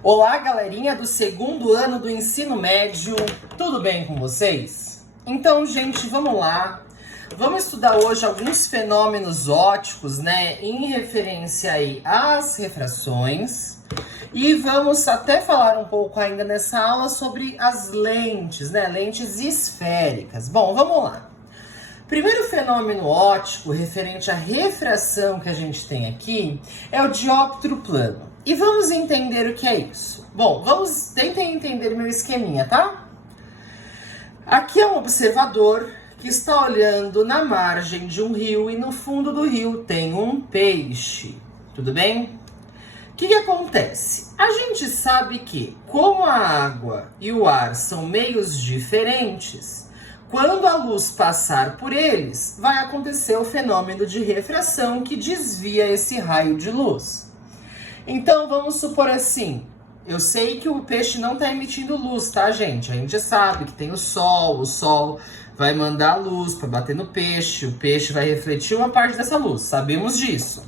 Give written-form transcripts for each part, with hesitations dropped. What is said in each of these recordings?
Olá, galerinha do segundo ano do ensino médio, tudo bem com vocês? Então, gente, vamos lá. Vamos estudar hoje alguns fenômenos ópticos, né, em referência aí às refrações. E vamos até falar um pouco ainda nessa aula sobre as lentes, né, lentes esféricas. Bom, vamos lá. Primeiro fenômeno óptico referente à refração que a gente tem aqui é o dióptro plano. E vamos entender o que é isso. Bom, tentem entender meu esqueminha, tá? Aqui é um observador que está olhando na margem de um rio e no fundo do rio tem um peixe. Tudo bem? O que acontece? A gente sabe que, como a água e o ar são meios diferentes, quando a luz passar por eles, vai acontecer o fenômeno de refração que desvia esse raio de luz. Então, vamos supor assim, eu sei que o peixe não está emitindo luz, tá, gente? A gente sabe que tem o sol vai mandar a luz para bater no peixe, o peixe vai refletir uma parte dessa luz, sabemos disso.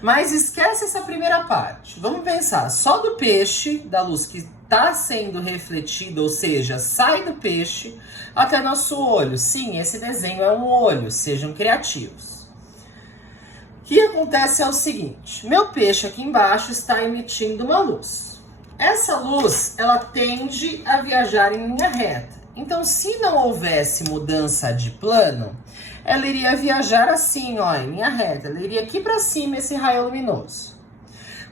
Mas esquece essa primeira parte. Vamos pensar só do peixe, da luz que está sendo refletida, ou seja, sai do peixe até nosso olho. Sim, esse desenho é um olho, sejam criativos. O que acontece é o seguinte, meu peixe aqui embaixo está emitindo uma luz. Essa luz, ela tende a viajar em linha reta. Então, se não houvesse mudança de plano, ela iria viajar assim, ó, em linha reta. Ela iria aqui para cima, esse raio luminoso.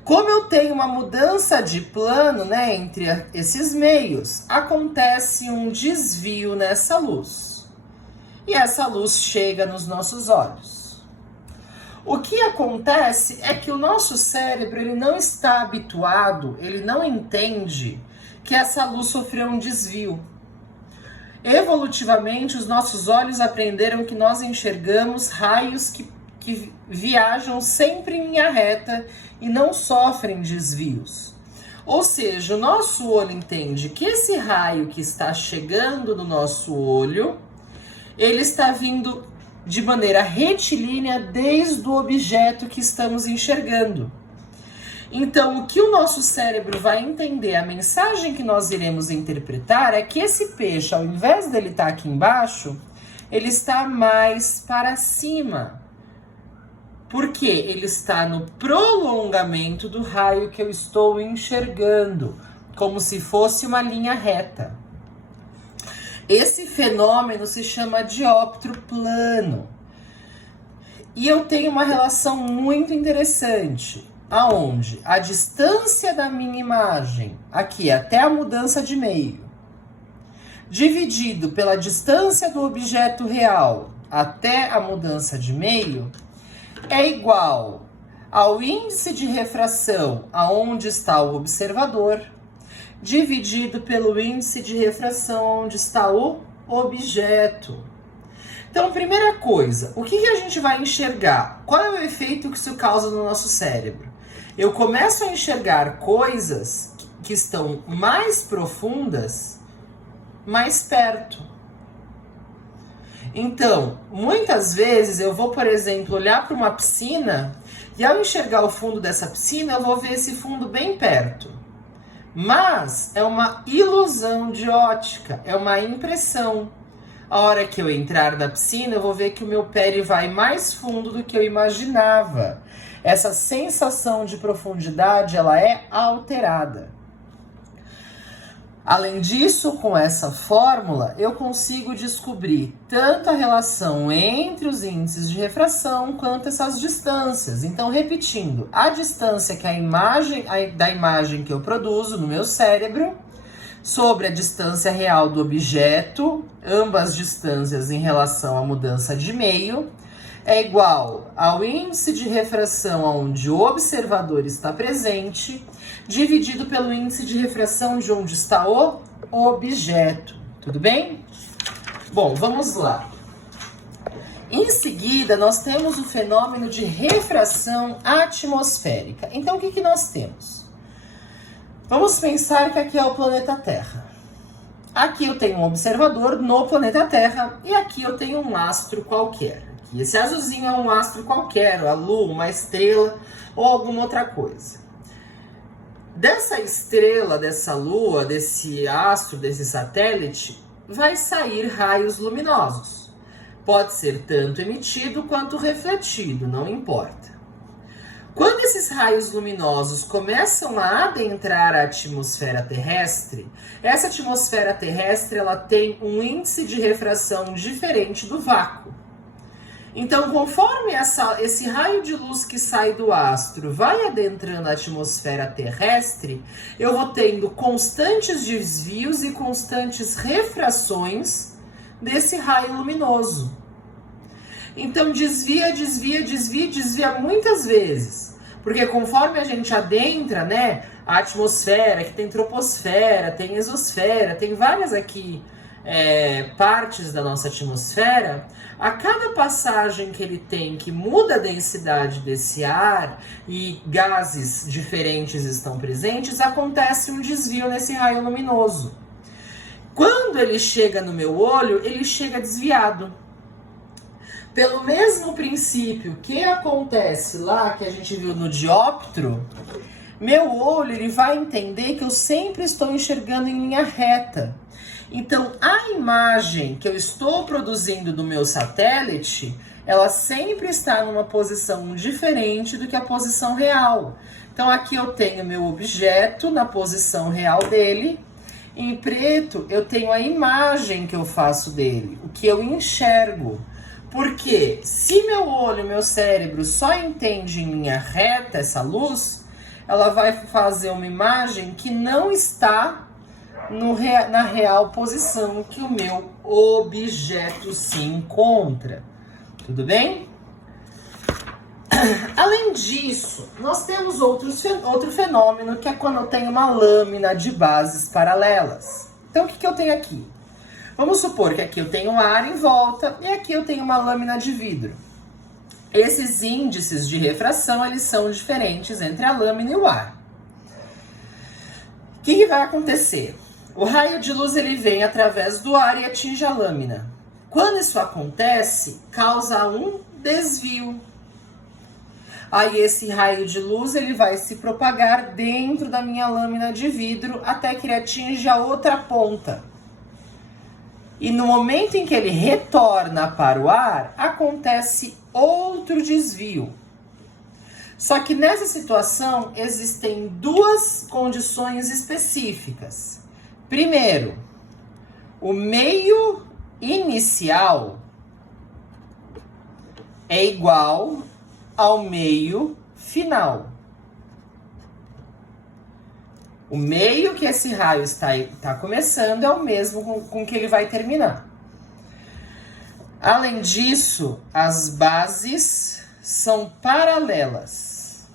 Como eu tenho uma mudança de plano, né, entre esses meios, acontece um desvio nessa luz. E essa luz chega nos nossos olhos. O que acontece é que o nosso cérebro ele não está habituado, ele não entende que essa luz sofreu um desvio. Evolutivamente, os nossos olhos aprenderam que nós enxergamos raios que viajam sempre em linha reta e não sofrem desvios. Ou seja, o nosso olho entende que esse raio que está chegando no nosso olho, ele está vindo de maneira retilínea desde o objeto que estamos enxergando. Então, o que o nosso cérebro vai entender, a mensagem que nós iremos interpretar é que esse peixe, ao invés dele estar aqui embaixo, ele está mais para cima. Porque ele está no prolongamento do raio que eu estou enxergando, como se fosse uma linha reta. Esse fenômeno se chama dióptro plano. E eu tenho uma relação muito interessante, aonde a distância da minha imagem, aqui até a mudança de meio, dividido pela distância do objeto real até a mudança de meio, é igual ao índice de refração aonde está o observador, dividido pelo índice de refração onde está o objeto. Então, primeira coisa, o que a gente vai enxergar? Qual é o efeito que isso causa no nosso cérebro? Eu começo a enxergar coisas que estão mais profundas, mais perto. Então, muitas vezes eu vou, por exemplo, olhar para uma piscina e ao enxergar o fundo dessa piscina, eu vou ver esse fundo bem perto. Mas é uma ilusão de ótica, é uma impressão. A hora que eu entrar na piscina, eu vou ver que o meu pé vai mais fundo do que eu imaginava. Essa sensação de profundidade, ela é alterada. Além disso, com essa fórmula, eu consigo descobrir tanto a relação entre os índices de refração quanto essas distâncias. Então, repetindo, a distância que da imagem que eu produzo no meu cérebro sobre a distância real do objeto, ambas distâncias em relação à mudança de meio, é igual ao índice de refração onde o observador está presente, dividido pelo índice de refração de onde está o objeto. Tudo bem? Bom, vamos lá. Em seguida, nós temos o fenômeno de refração atmosférica. Então, o que nós temos? Vamos pensar que aqui é o planeta Terra. Aqui eu tenho um observador no planeta Terra e aqui eu tenho um astro qualquer. E esse azulzinho é um astro qualquer, a Lua, uma estrela ou alguma outra coisa. Dessa estrela, dessa lua, desse astro, desse satélite, vai sair raios luminosos. Pode ser tanto emitido quanto refletido, não importa. Quando esses raios luminosos começam a adentrar a atmosfera terrestre, essa atmosfera terrestre ela tem um índice de refração diferente do vácuo. Então, conforme esse raio de luz que sai do astro vai adentrando a atmosfera terrestre, eu vou tendo constantes desvios e constantes refrações desse raio luminoso. Então, desvia muitas vezes. Porque conforme a gente adentra, né, a atmosfera, que tem troposfera, tem exosfera, tem várias aqui partes da nossa atmosfera, a cada passagem que ele tem que muda a densidade desse ar e gases diferentes estão presentes, acontece um desvio nesse raio luminoso. Quando ele chega no meu olho, ele chega desviado. Pelo mesmo princípio que acontece lá, que a gente viu no dióptro, meu olho ele vai entender que eu sempre estou enxergando em linha reta. Então, a imagem que eu estou produzindo do meu satélite, ela sempre está numa posição diferente do que a posição real. Então, aqui eu tenho meu objeto na posição real dele. Em preto, eu tenho a imagem que eu faço dele, o que eu enxergo. Porque se meu olho, meu cérebro só entende em linha reta essa luz, ela vai fazer uma imagem que não está na real posição que o meu objeto se encontra. Tudo bem? Além disso, nós temos outro fenômeno, que é quando eu tenho uma lâmina de bases paralelas. Então, o que eu tenho aqui? Vamos supor que aqui eu tenho ar em volta e aqui eu tenho uma lâmina de vidro. Esses índices de refração, eles são diferentes entre a lâmina e o ar. O que vai acontecer? O raio de luz ele vem através do ar e atinge a lâmina. Quando isso acontece, causa um desvio. Aí esse raio de luz ele vai se propagar dentro da minha lâmina de vidro até que ele atinja a outra ponta. E no momento em que ele retorna para o ar, acontece outro desvio. Só que nessa situação existem duas condições específicas. Primeiro, o meio inicial é igual ao meio final. O meio que esse raio está começando é o mesmo com que ele vai terminar. Além disso, as bases são paralelas.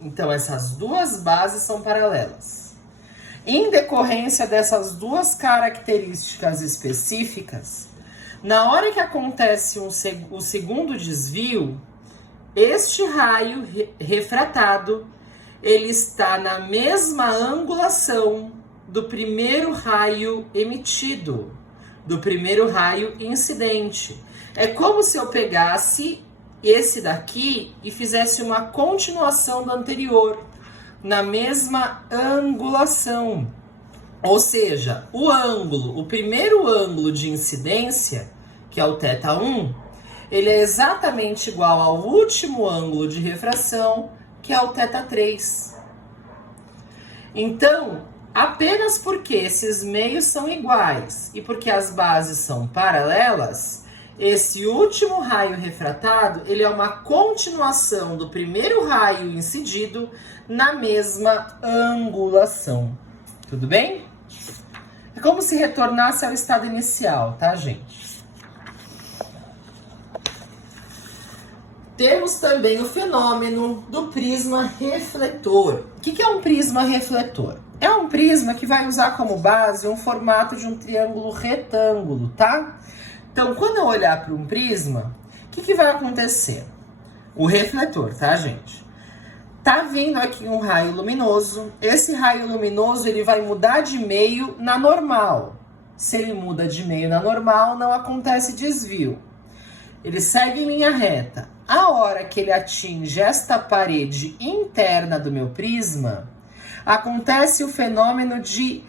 Então, essas duas bases são paralelas. Em decorrência dessas duas características específicas, na hora que acontece o segundo desvio, este raio refratado ele está na mesma angulação do primeiro raio emitido, do primeiro raio incidente. É como se eu pegasse esse daqui e fizesse uma continuação do anterior, na mesma angulação. Ou seja, o primeiro ângulo de incidência, que é o θ1, ele é exatamente igual ao último ângulo de refração, que é o θ3. Então, apenas porque esses meios são iguais e porque as bases são paralelas, esse último raio refratado, ele é uma continuação do primeiro raio incidido na mesma angulação. Tudo bem? É como se retornasse ao estado inicial, tá, gente? Temos também o fenômeno do prisma refletor. O que é um prisma refletor? É um prisma que vai usar como base um formato de um triângulo retângulo, tá? Então, quando eu olhar para um prisma, o que vai acontecer? O refletor, tá, gente? Tá vindo aqui um raio luminoso. Esse raio luminoso, ele vai mudar de meio na normal. Se ele muda de meio na normal, não acontece desvio. Ele segue em linha reta. A hora que ele atinge esta parede interna do meu prisma, acontece o fenômeno de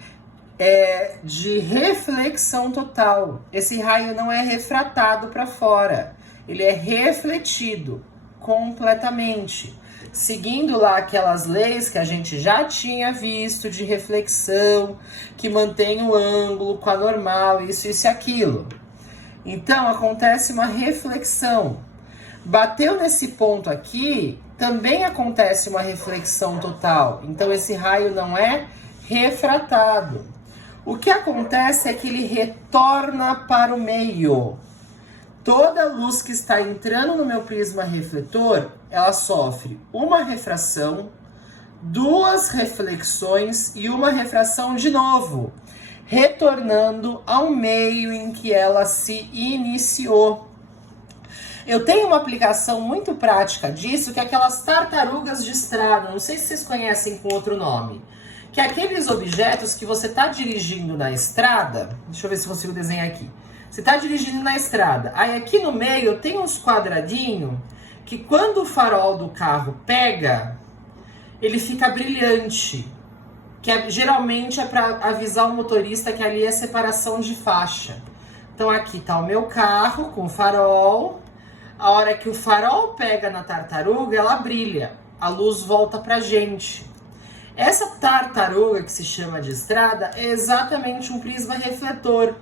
reflexão total. Esse raio não é refratado para fora, ele é refletido completamente, seguindo lá aquelas leis que a gente já tinha visto de reflexão, que mantém o ângulo com a normal, isso e aquilo. Então, acontece uma reflexão. Bateu nesse ponto aqui, também acontece uma reflexão total. Então, esse raio não é refratado. O que acontece é que ele retorna para o meio. Toda luz que está entrando no meu prisma refletor, ela sofre uma refração, 2 reflexões e uma refração de novo, retornando ao meio em que ela se iniciou. Eu tenho uma aplicação muito prática disso, que é aquelas tartarugas de estrada, não sei se vocês conhecem com outro nome, que é aqueles objetos que você está dirigindo na estrada. Deixa eu ver se consigo desenhar aqui. Você está dirigindo na estrada, aí aqui no meio tem uns quadradinhos que quando o farol do carro pega, ele fica brilhante, que geralmente é para avisar o motorista que ali é separação de faixa. Então aqui está o meu carro com o farol, a hora que o farol pega na tartaruga, ela brilha, a luz volta pra gente. Essa tartaruga que se chama de estrada é exatamente um prisma refletor.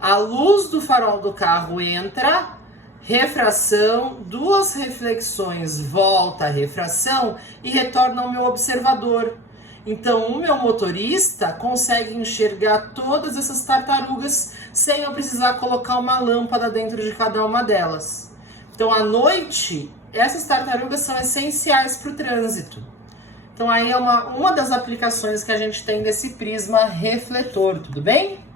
A luz do farol do carro entra, refração, 2 reflexões, volta a refração e retorna ao meu observador. Então, o meu motorista consegue enxergar todas essas tartarugas sem eu precisar colocar uma lâmpada dentro de cada uma delas. Então, à noite, essas tartarugas são essenciais para o trânsito. Então, aí é uma das aplicações que a gente tem desse prisma refletor, tudo bem?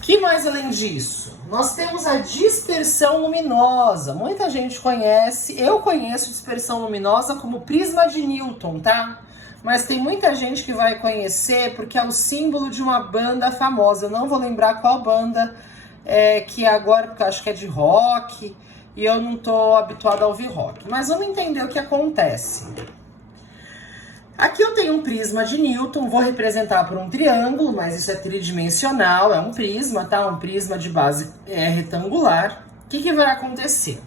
Que mais além disso? Nós temos a dispersão luminosa. Muita gente conhece, eu conheço dispersão luminosa como prisma de Newton, tá? Mas tem muita gente que vai conhecer porque é o símbolo de uma banda famosa. Eu não vou lembrar qual banda que é agora, porque eu acho que é de rock, e eu não tô habituada a ouvir rock. Mas vamos entender o que acontece. Aqui eu tenho um prisma de Newton, vou representar por um triângulo, mas isso é tridimensional, é um prisma, tá? Um prisma de base retangular. O que vai acontecer?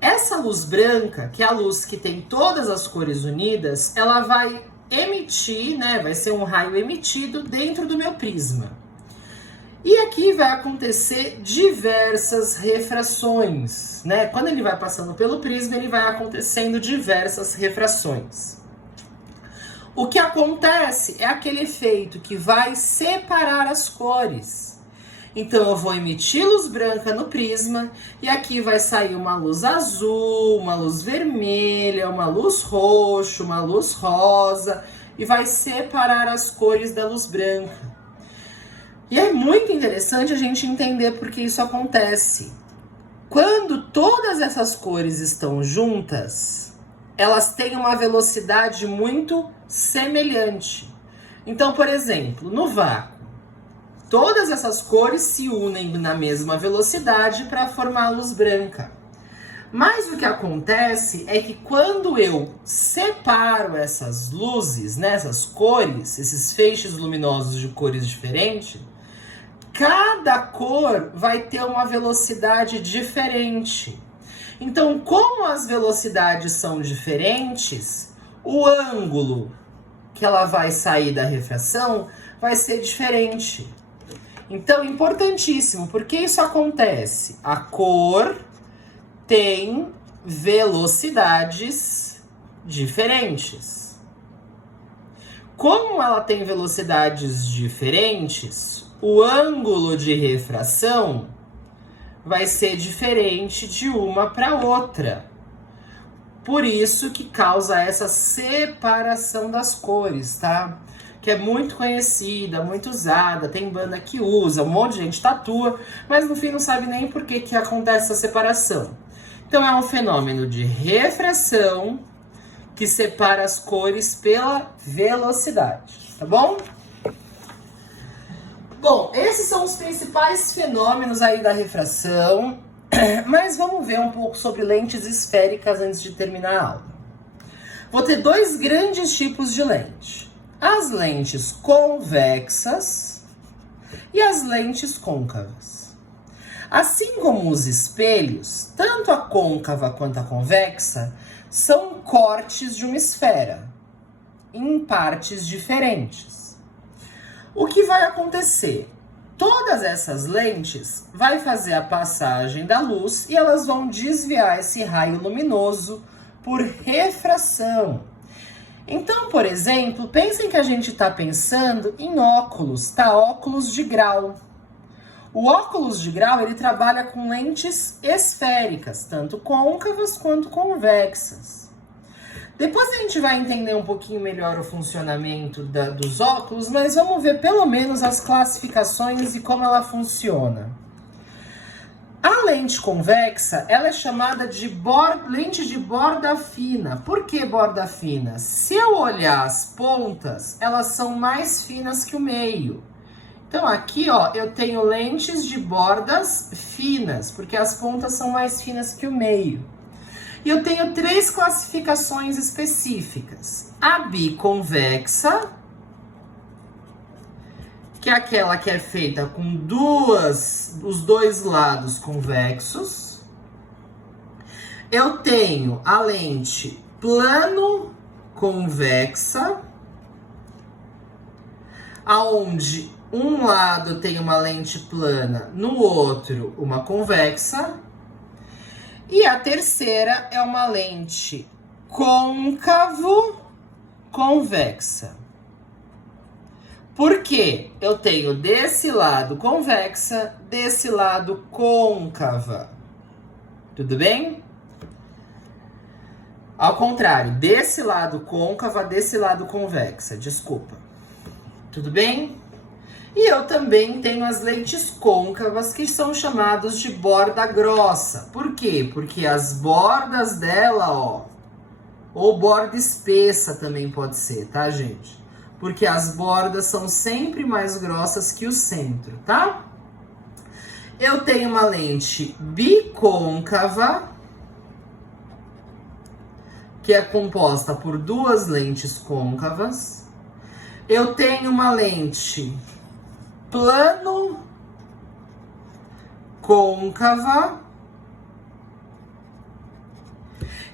Essa luz branca, que é a luz que tem todas as cores unidas, ela vai emitir, né? Vai ser um raio emitido dentro do meu prisma. E aqui vai acontecer diversas refrações, né? Quando ele vai passando pelo prisma, ele vai acontecendo diversas refrações. O que acontece é aquele efeito que vai separar as cores. Então, eu vou emitir luz branca no prisma e aqui vai sair uma luz azul, uma luz vermelha, uma luz roxa, uma luz rosa e vai separar as cores da luz branca. E é muito interessante a gente entender por que isso acontece. Quando todas essas cores estão juntas, elas têm uma velocidade muito semelhante. Então, por exemplo, no vácuo, todas essas cores se unem na mesma velocidade para formar a luz branca. Mas o que acontece é que quando eu separo essas luzes, né, essas cores, esses feixes luminosos de cores diferentes, cada cor vai ter uma velocidade diferente. Então, como as velocidades são diferentes, o ângulo que ela vai sair da refração vai ser diferente. Então, importantíssimo, por que isso acontece? A cor tem velocidades diferentes. Como ela tem velocidades diferentes, o ângulo de refração vai ser diferente de uma para outra. Por isso que causa essa separação das cores, tá? Que é muito conhecida, muito usada, tem banda que usa, um monte de gente tatua, mas no fim não sabe nem por que acontece essa separação. Então é um fenômeno de refração que separa as cores pela velocidade, tá bom? Bom, esses são os principais fenômenos aí da refração, mas vamos ver um pouco sobre lentes esféricas antes de terminar a aula. Vou ter dois grandes tipos de lente. As lentes convexas e as lentes côncavas. Assim como os espelhos, tanto a côncava quanto a convexa são cortes de uma esfera, em partes diferentes. O que vai acontecer? Todas essas lentes vai fazer a passagem da luz e elas vão desviar esse raio luminoso por refração. Então, por exemplo, pensem que a gente está pensando em óculos, tá? Óculos de grau. O óculos de grau, ele trabalha com lentes esféricas, tanto côncavas quanto convexas. Depois a gente vai entender um pouquinho melhor o funcionamento dos óculos, mas vamos ver pelo menos as classificações e como ela funciona. A lente convexa, ela é chamada de lente de borda fina. Por que borda fina? Se eu olhar as pontas, elas são mais finas que o meio. Então aqui, ó, eu tenho lentes de bordas finas, porque as pontas são mais finas que o meio. E eu tenho três classificações específicas. A biconvexa, que é aquela que é feita com os dois lados convexos. Eu tenho a lente plano convexa, aonde um lado tem uma lente plana, no outro uma convexa. E a terceira é uma lente côncavo convexa. Por quê? Eu tenho desse lado convexa, desse lado côncava. Tudo bem? Ao contrário, desse lado côncava, desse lado convexa. Desculpa. Tudo bem? E eu também tenho as lentes côncavas, que são chamadas de borda grossa. Por quê? Porque as bordas dela, ó, ou borda espessa também pode ser, tá, gente? Porque as bordas são sempre mais grossas que o centro, tá? Eu tenho uma lente bicôncava, que é composta por duas lentes côncavas. Eu tenho uma lente plano côncava.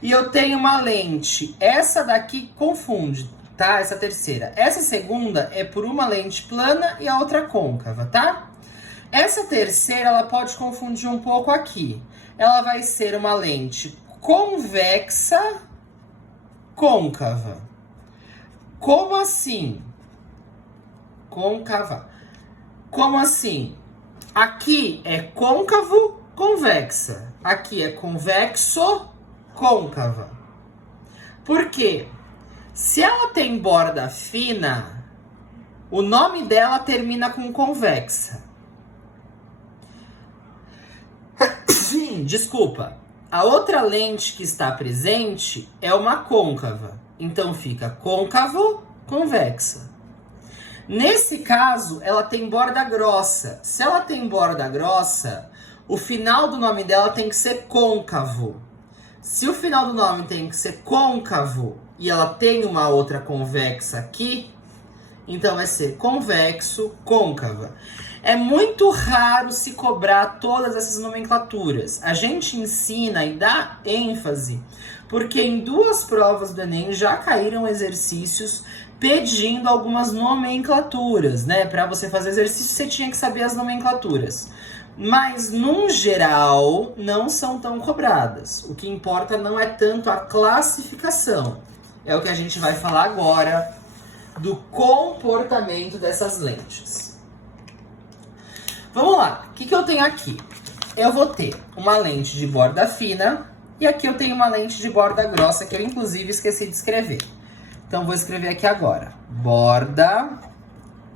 E eu tenho uma lente, essa daqui confunde, tá? Essa terceira. Essa segunda é por uma lente plana e a outra côncava, tá? Essa terceira, ela pode confundir um pouco aqui. Ela vai ser uma lente convexa côncava. Como assim? Côncava. Como assim? Aqui é côncavo, convexa. Aqui é convexo, côncava. Por quê? Se ela tem borda fina, o nome dela termina com convexa. Sim, desculpa. A outra lente que está presente é uma côncava. Então fica côncavo, convexa. Nesse caso, ela tem borda grossa. Se ela tem borda grossa, o final do nome dela tem que ser côncavo. Se o final do nome tem que ser côncavo e ela tem uma outra convexa aqui, então vai ser convexo, côncava. É muito raro se cobrar todas essas nomenclaturas. A gente ensina e dá ênfase, porque em 2 provas do Enem já caíram exercícios pedindo algumas nomenclaturas, né? Para você fazer exercício, você tinha que saber as nomenclaturas. Mas, no geral, não são tão cobradas. O que importa não é tanto a classificação. É o que a gente vai falar agora do comportamento dessas lentes. Vamos lá. O que eu tenho aqui? Eu vou ter uma lente de borda fina e aqui eu tenho uma lente de borda grossa que eu, inclusive, esqueci de escrever. Então, vou escrever aqui agora. Borda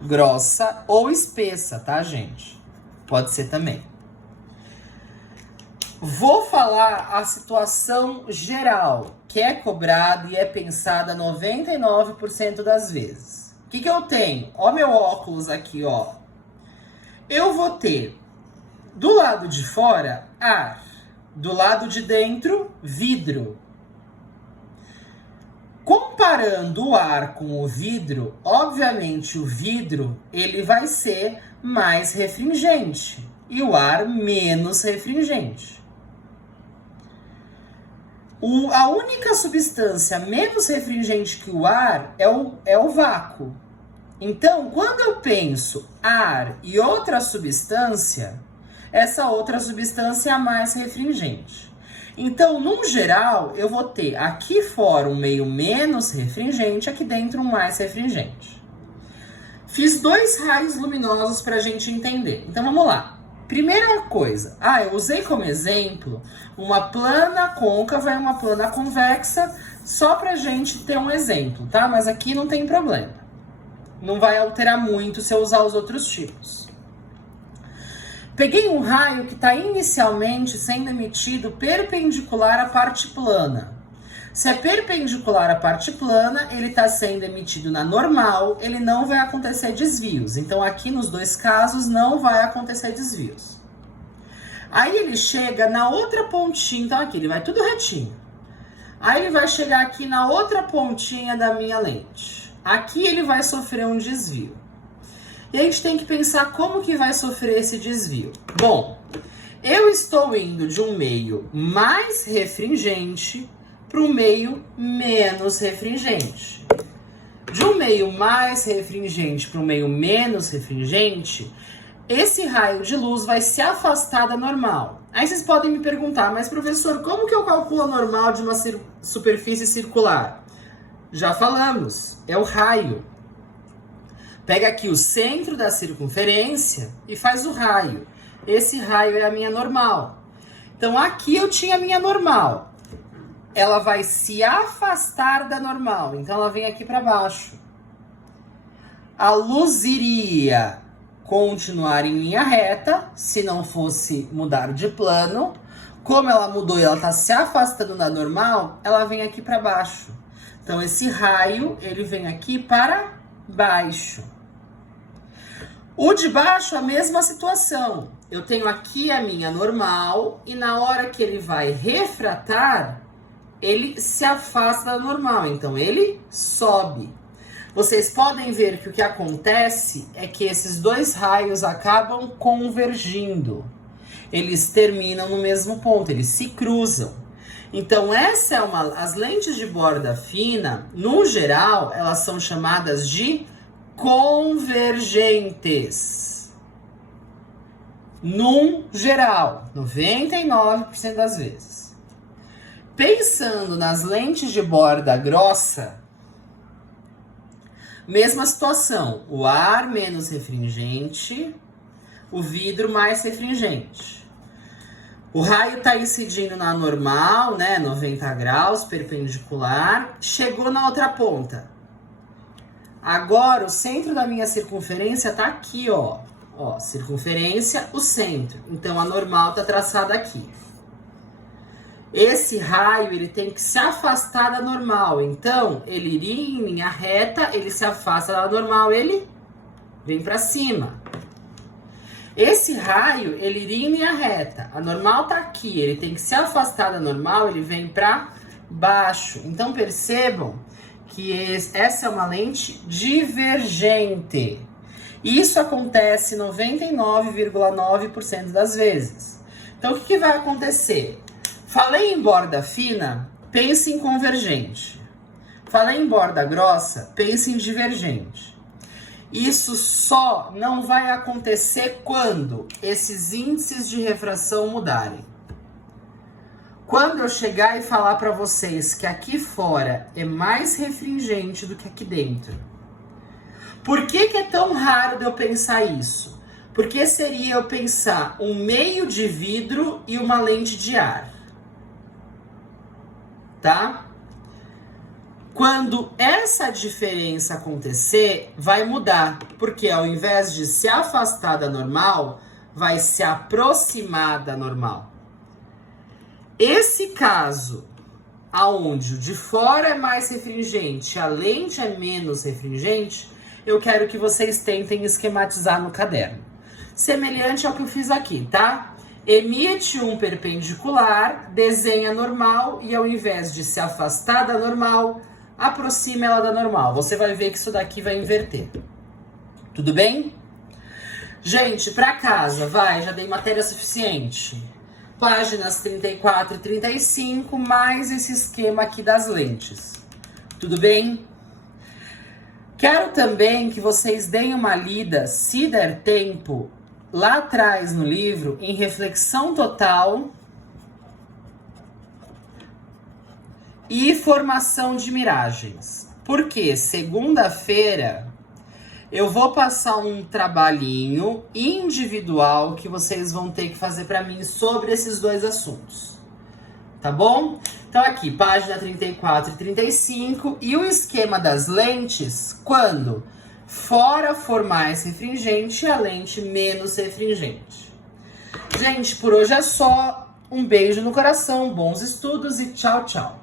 grossa ou espessa, tá, gente? Pode ser também. Vou falar a situação geral, que é cobrada e é pensada 99% das vezes. O que eu tenho? Ó meu óculos aqui, ó. Eu vou ter, do lado de fora, ar. Do lado de dentro, vidro. Comparando o ar com o vidro, obviamente o vidro ele vai ser mais refringente e o ar menos refringente. A única substância menos refringente que o ar é o vácuo. Então, quando eu penso ar e outra substância, essa outra substância é a mais refringente. Então, no geral, eu vou ter aqui fora um meio menos refringente, aqui dentro um mais refringente. Fiz 2 raios luminosos para a gente entender. Então, vamos lá. Primeira coisa, eu usei como exemplo uma plana côncava e uma plana convexa, só para a gente ter um exemplo, tá? Mas aqui não tem problema. Não vai alterar muito se eu usar os outros tipos. Peguei um raio que está inicialmente sendo emitido perpendicular à parte plana. Se é perpendicular à parte plana, ele está sendo emitido na normal, ele não vai acontecer desvios. Então aqui nos 2 casos não vai acontecer desvios. Aí ele chega na outra pontinha, então aqui ele vai tudo retinho. Aí ele vai chegar aqui na outra pontinha da minha lente. Aqui ele vai sofrer um desvio. E a gente tem que pensar como que vai sofrer esse desvio. Bom, eu estou indo de um meio mais refringente para um meio menos refringente. De um meio mais refringente para um meio menos refringente, esse raio de luz vai se afastar da normal. Aí vocês podem me perguntar, mas professor, como que eu calculo a normal de uma superfície circular? Já falamos, é o raio. Pega aqui o centro da circunferência e faz o raio. Esse raio é a minha normal. Então aqui eu tinha a minha normal. Ela vai se afastar da normal, então ela vem aqui para baixo. A luz iria continuar em linha reta, se não fosse mudar de plano. Como ela mudou e ela está se afastando da normal, ela vem aqui para baixo. Então esse raio, ele vem aqui para baixo. O de baixo, a mesma situação. Eu tenho aqui a minha normal e na hora que ele vai refratar, ele se afasta da normal, então ele sobe. Vocês podem ver que o que acontece é que esses 2 raios acabam convergindo. Eles terminam no mesmo ponto, eles se cruzam. Então essa é as lentes de borda fina, no geral, elas são chamadas de convergentes. Num geral, 99% das vezes. Pensando nas lentes de borda grossa, mesma situação. O ar menos refringente, o vidro mais refringente. O raio está incidindo na normal, né, 90 graus, perpendicular, chegou na outra ponta. Agora, o centro da minha circunferência tá aqui, ó. Ó, circunferência, o centro. Então, a normal tá traçada aqui. Esse raio, ele tem que se afastar da normal. Então, ele iria em linha reta, ele se afasta da normal, ele vem para cima. Esse raio, ele iria em linha reta. A normal tá aqui, ele tem que se afastar da normal, ele vem para baixo. Então, percebam que essa é uma lente divergente. Isso acontece 99,9% das vezes. Então, o que vai acontecer? Falei em borda fina, pense em convergente. Falei em borda grossa, pense em divergente. Isso só não vai acontecer quando esses índices de refração mudarem. Quando eu chegar e falar para vocês que aqui fora é mais refringente do que aqui dentro. Por que é tão raro de eu pensar isso? Porque seria eu pensar um meio de vidro e uma lente de ar. Tá? Quando essa diferença acontecer, vai mudar. Porque ao invés de se afastar da normal, vai se aproximar da normal. Esse caso, aonde o de fora é mais refringente, a lente é menos refringente, eu quero que vocês tentem esquematizar no caderno. Semelhante ao que eu fiz aqui, tá? Emite um perpendicular, desenha normal e ao invés de se afastar da normal, aproxime ela da normal. Você vai ver que isso daqui vai inverter. Tudo bem? Gente, pra casa, vai, já dei matéria suficiente. Páginas 34 e 35, mais esse esquema aqui das lentes. Tudo bem? Quero também que vocês deem uma lida, se der tempo, lá atrás no livro, em reflexão total e formação de miragens. Porque segunda-feira eu vou passar um trabalhinho individual que vocês vão ter que fazer para mim sobre esses dois assuntos. Tá bom? Então aqui, página 34 e 35. E o esquema das lentes, quando fora for mais refringente e a lente menos refringente. Gente, por hoje é só. Um beijo no coração, bons estudos e tchau, tchau.